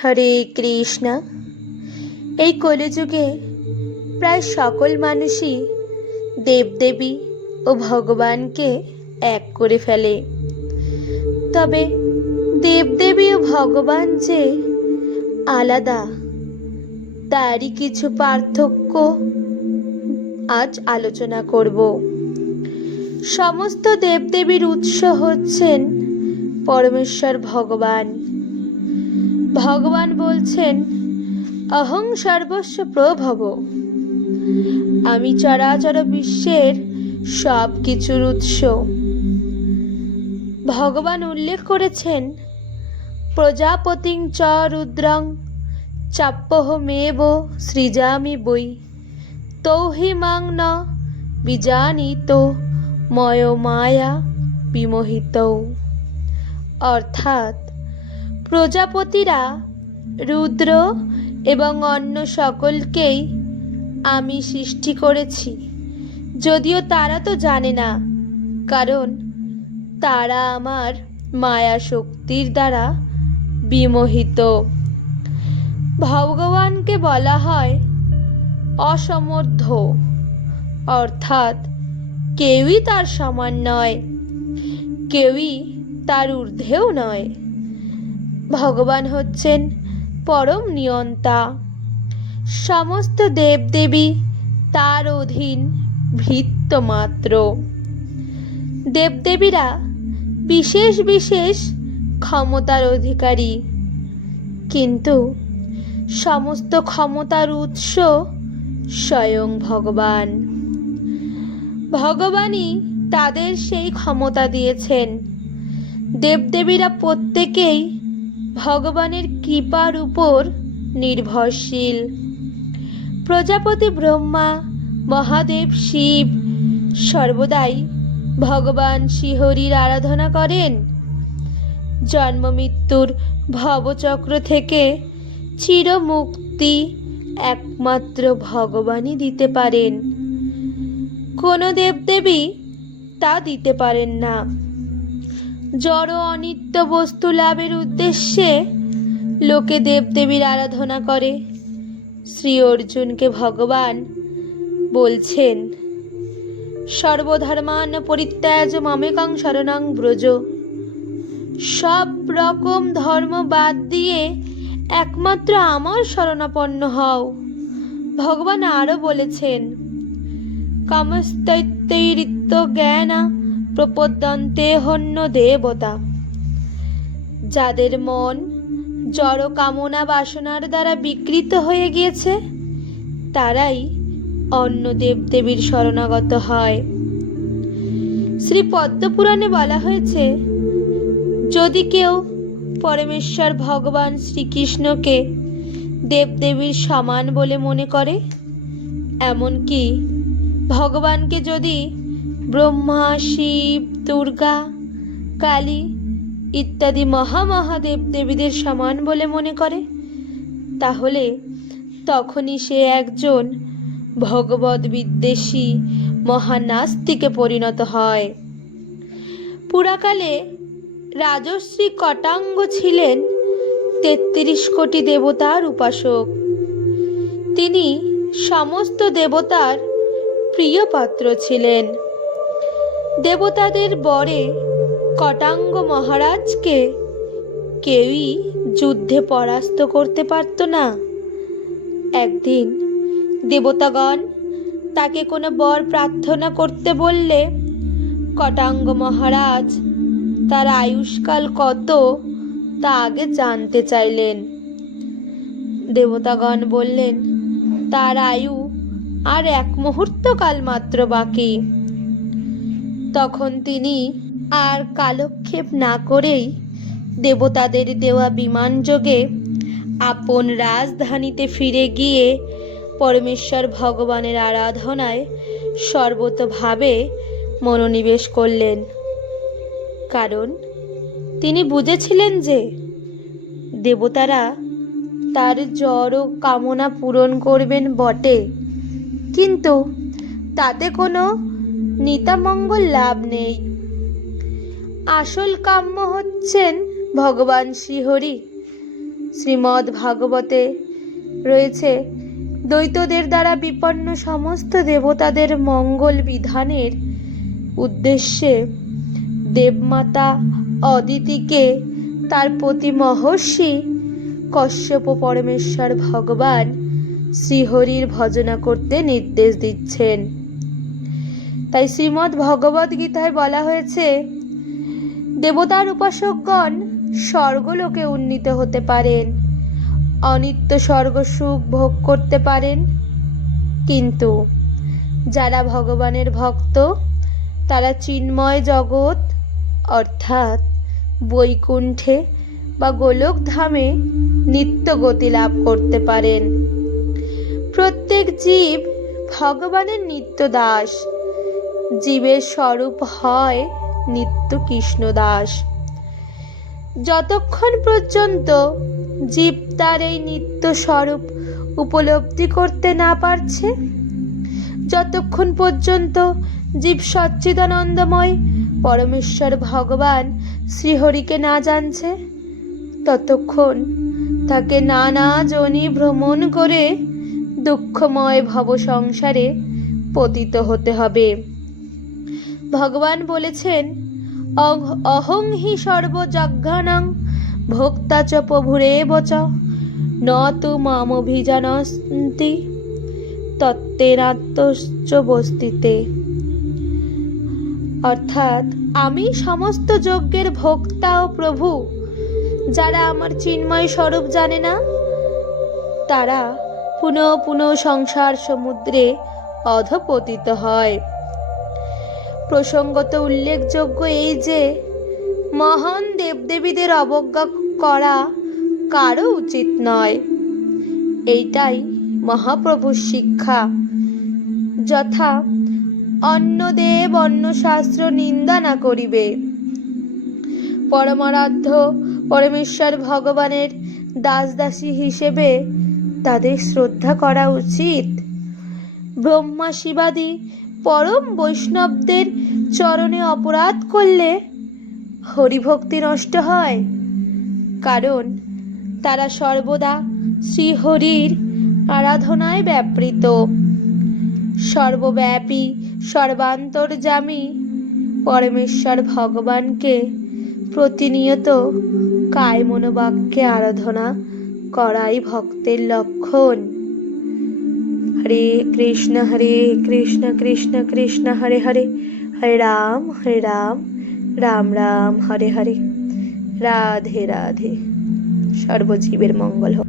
হরে কৃষ্ণ। এই কলিযুগে প্রায় সকল মানুষই দেবদেবী ও ভগবানকে এক করে ফেলে। তবে দেবদেবী ও ভগবান যে আলাদা তারই কিছু পার্থক্য আজ আলোচনা করব। সমস্ত দেবদেবীর উৎস হচ্ছেন পরমেশ্বর ভগবান। ভগবান বলছেন, অহং সর্বস্ব প্রভব, আমি চরাচর বিশ্বের সব কিছুর উৎস। ভগবান উল্লেখ করেছেন, প্রজাপতিং চ রুদ্রং চাপ্যহমেব সৃজামি বৈ তৌহি মাং ন বিজানিত ময় মায়া বিমোহিত। অর্থাৎ প্রজাপতিরা, রুদ্র এবং অন্য সকলকেই আমি সৃষ্টি করেছি, যদিও তারা তো জানে না, কারণ তারা আমার মায়া শক্তির দ্বারা বিমোহিত। ভগবানকে বলা হয় অসমর্থ, অর্থাৎ কেউই তার সমান নয়, কেউই তার ঊর্ধ্বেও নয়। ভগবান হচ্ছেন পরম নিয়ন্তা। সমস্ত দেবদেবী তার অধীন ভৃত্য মাত্র। দেবদেবীরা বিশেষ বিশেষ ক্ষমতার অধিকারী, কিন্তু সমস্ত ক্ষমতার উৎস স্বয়ং ভগবান। ভগবানই তাদের সেই ক্ষমতা দিয়েছেন। দেবদেবীরা প্রত্যেকেই ভগবানের কৃপার উপর নির্ভরশীল। প্রজাপতি ব্রহ্মা, মহাদেব শিব সর্বদাই ভগবান শ্রীহরির আরাধনা করেন। জন্ম মৃত্যুর ভবচক্র থেকে চিরমুক্তি একমাত্র ভগবানই দিতে পারেন। কোনো দেবদেবী তা দিতে পারেন না। জড় অনিত্য বস্তু লাভের উদ্দেশ্যে লোকে দেবদেবীর আরাধনা করে। শ্রী অর্জুনকে ভগবান বলছেন, সর্বধর্মান পরিত্যাজ্য মামেকং শরণং ব্রজ। সব রকম ধর্ম বাদ দিয়ে একমাত্র আমার শরণাপন্ন হও। ভগবান আরও বলেছেন, কামস্তৈত্যৈরিত্য জ্ঞানা প্রপদ্যন্তে হন্য দেবতা। যাদের মন জড় কামনা বাসনার দ্বারা বিকৃত হয়ে গিয়েছে, তারাই অন্য দেবদেবীর শরণাগত হয়। শ্রী পদ্মপুরাণে বলা হয়েছে, যদি কেউ পরমেশ্বর ভগবান শ্রীকৃষ্ণকে দেবদেবীর সমান বলে মনে করে, এমনকি ভগবানকে যদি ব্রহ্মা, শিব, দুর্গা, কালী ইত্যাদি মহাদেব দেবীদের সমান বলে মনে করে, তাহলে তখনই সে একজন ভগবদ বিদ্বেষী মহানাস্তিকে পরিণত হয়। পুরাকালে রাজশ্রী কটাঙ্গ ছিলেন ৩৩ কোটি দেবতার উপাসক। তিনি সমস্ত দেবতার প্রিয় পাত্র ছিলেন। দেবতাদের বরে কটাঙ্গ মহারাজকে কেউই যুদ্ধে পরাস্ত করতে পারত না। একদিন দেবতাগণ তাকে কোনো বর প্রার্থনা করতে বললে কটাঙ্গ মহারাজ তার আয়ুষ্কাল কত তা আগে জানতে চাইলেন। দেবতাগণ বললেন, তার আয়ু আর 1 মুহূর্তকাল মাত্র বাকি। তখন তিনি আর কালক্ষেপ না করেই দেবতাদের দেওয়া বিমান যোগে আপন রাজধানীতে ফিরে গিয়ে পরমেশ্বর ভগবানের আরাধনায় সর্বতোভাবে মনোনিবেশ করলেন। কারণ তিনি বুঝেছিলেন যে দেবতারা তার জড় কামনা পূরণ করবেন বটে, কিন্তু তাতে কোনো নিতামঙ্গল লাভ নেই। আসল কাম্য হচ্ছেন ভগবান শ্রীহরি। শ্রীমদ্ ভাগবতে রয়েছে, দ্বৈতদের দ্বারা বিপন্ন সমস্ত দেবতাদের মঙ্গল বিধানের উদ্দেশ্যে দেবমাতা অদিতিকে তার প্রতি মহর্ষি কশ্যপ পরমেশ্বর ভগবান শ্রীহরির ভজনা করতে নির্দেশ দিচ্ছেন। তাই শ্রীমদ্ ভগবদ গীতায় বলা হয়েছে, দেবতার উপাসকগণ স্বর্গলোকে উন্নীত হতে পারেন, অনিত্য স্বর্গ সুখ ভোগ করতে পারেন, কিন্তু যারা ভগবানের ভক্ত তারা চিন্ময় জগৎ অর্থাৎ বৈকুণ্ঠে বা গোলক ধামে নিত্য গতি লাভ করতে পারেন। প্রত্যেক জীব ভগবানের নিত্য দাস, জীবের স্বরূপ হয় নিত্য কৃষ্ণ দাস। যতক্ষণ পর্যন্ত জীব তার এই নিত্য স্বরূপ উপলব্ধি করতে না পারছে, যতক্ষণ পর্যন্ত জীব সচ্চিদানন্দময় পরমেশ্বর ভগবান শ্রীহরিকে না জানছে, ততক্ষণ তাকে নানা যোনি ভ্রমণ করে দুঃখময় ভব সংসারে পতিত হতে হবে। ভগবান বলেছেন, অহং হি সর্বযজ্ঞানাং ভোক্তা চ প্রভুরেব চ ন তু মামভিজানন্তি তত্ত্বেনাত্মশ্চ বস্তিতে। অর্থাৎ আমি সমস্ত যজ্ঞের ভোক্তা ও প্রভু। যারা আমার চিন্ময় স্বরূপ জানে না, তারা পুনঃ পুনঃ সংসার সমুদ্রে অধপতিত হয়। প্রসঙ্গত উল্লেখযোগ্য এই যে, মহান দেবদেবীদের অবজ্ঞা করা কারো উচিত নয়। এইটাই মহাপ্রভুর শিক্ষা। যথা অন্য দেব অন্য শাস্ত্র নিন্দা না করিবে। পরমারাধ্য পরমেশ্বর ভগবানের দাসদাসী হিসেবে তাদের শ্রদ্ধা করা উচিত। ব্রহ্মা শিবাদি পরম বৈষ্ণবদের চরণে অপরাধ করলে হরিভক্তি নষ্ট হয়, কারণ তারা সর্বদা শ্রীহরির আরাধনায় ব্যাপৃত। সর্বব্যাপী সর্বান্তর্যামী পরমেশ্বর ভগবানকে প্রতিনিয়ত কায় মনোবাক্যে আরাধনা করাই ভক্তের লক্ষণ। হরে কৃষ্ণ কৃষ্ণ কৃষ্ণ হরে হরে, হরে রাম রাম রাম হরে হরে। রাধে রাধে। সর্বজীবের মঙ্গল হোক।